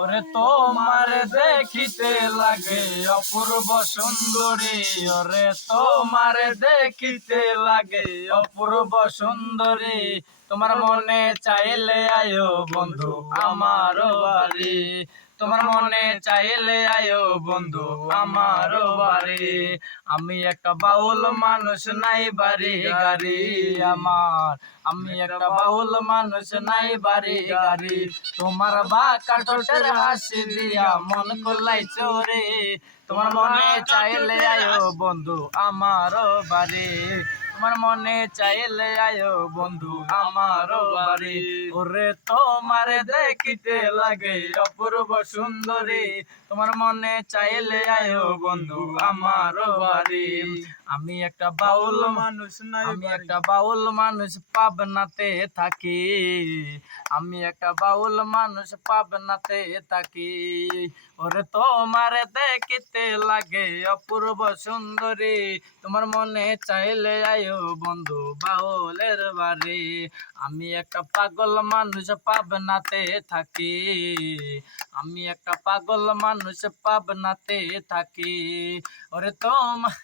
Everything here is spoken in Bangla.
ওরে তোমার দেখিতে লাগে অপূর্ব সুন্দরী, ওরে তোমার দেখিতে লাগে অপূর্ব সুন্দরী। তোমার মনে চাইলে আয়ো বন্ধু আমার বাড়ি, তোমার মনে চাইলে আয়ো বন্ধু আমার বাড়ি। আমি একটা বাউল মানুষ, নাই বাড়ি গাড়ি আমার, আমি একটা বাউল মানুষ, নাই বাড়ি গাড়ি। তোমার বাঁকা ঠোঁটের হাসি দিয়া মন করলাই চোরে, তোমার মনে চাইলে আয়ো বন্ধু আমার বাড়ি, তোমার মনে চাইলে আয়ো বন্ধু আমার বাড়ি। ওরে তোমার দেখিতে লাগে অপূর্ব সুন্দরী, তোমার মনে চাইলে আয়ো বন্ধু আমার বাড়ি। আমি একটা বাউল মানুষ, আমি একটা বাউল মানুষ পাবনাতে থাকি, আমি একটা বাউল মানুষ পাবনাতে থাকি। ওরে তোমার দেখিতে লাগে অপূর্ব সুন্দরী, তোমার মনে চাইলে আয়ো বন্ধু বাউলের বাড়ি। আমি একটা পাগল মানুষ পাবনাতে থাকি, আমি একটা পাগল মানুষ পাবনাতে থাকি। ওরে তোমার